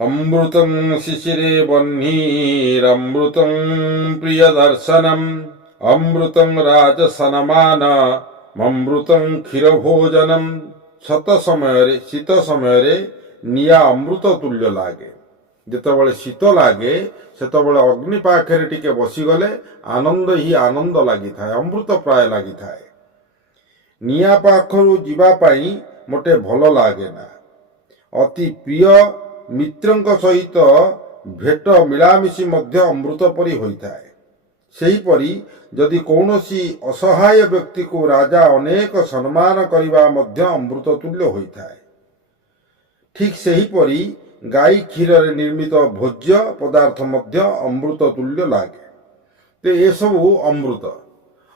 अमृतं शिशिरे वह्निरमृतं प्रियदर्शनम् अमृतं राजसनमानममृतं क्षीरभोजनम्। शीत समय निया अमृत तुल्य लागे। जेतबळे शीत लागे सेतबळे अग्नि पाखरे टिके बसीगले आनंद ही आनंद लगी थाए, अमृत प्राय लगी थाए। निया पाखरु जीवा पाई मोटे भल लागे ना। अति प्रिय मित्रंक सहित भेट मिलामिशी मध्य अमृत परी होइथाए। सेहीपरि जदि कौनसी असहाय व्यक्ति को राजा अनेक सम्मान करिबा मध्य अमृत तुल्य होइथाए। ठीक सेहीपरि गाई क्षीर निर्मित भोज्य पदार्थ मध्य अमृत तुल्य लागे। ते ए सबु अमृत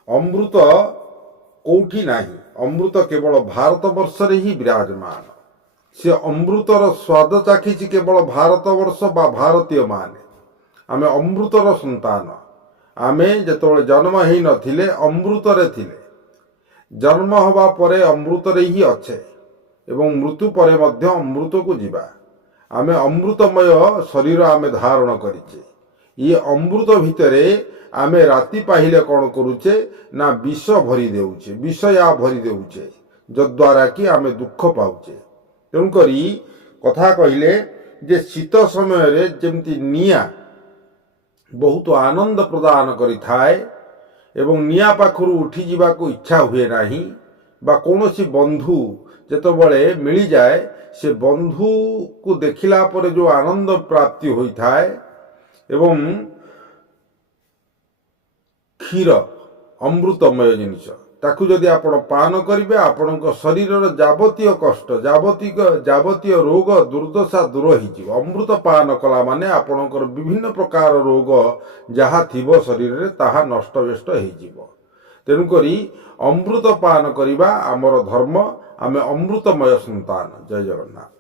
अमृत कौठी नाही। अमृत केवल भारत वर्ष रे ही विराजमान। से अमृतर स्वाद चाखिछि केवल भारत वर्ष बा भारतीय माने। आमे अमृतर संतान। आमे जेतबळे जन्म ही नथिले अमृतरे थिले। जन्म हवा परे अमृतरे ही अच्छे एवं मृत्यु परे मध्य अमृत को जीवा। आमे अमृतमय शरीर आमे धारण करिचे। ये अमृत भितरे आमे राति पाहिले कौन करुचे ना विष भरी देउचे, विष या भरी देउचे, जद्वारा कि आमे दुख पाउचे। तेणुकरी कथा कहिले जे शीत समय रे जेमती निया बहुत आनंद प्रदान करि थाए एवं निया पाखरु उठी जीवा को इच्छा हुए नाही बा कौनसी बंधु जेतबळे मिली जाए से बंधु को देखिला परे जो आनंद प्राप्ति होई थाए एवं क्षीर अमृतमय जिनिस ताकू जदि आपण पान करिवे आपणक शरीरर जावतीय कष्ट जावतीय रोग दुर्दशा दूर होइजिव। अमृत पान कला माने आपणकर विभिन्न प्रकार रोग जहा थिबो शरीर रे ताहा नष्ट व्यस्त होइजिव। तेणुकरी अमृत पान करिबा आमर धर्म। आमे अमृतमय संतान। जय जगन्नाथ।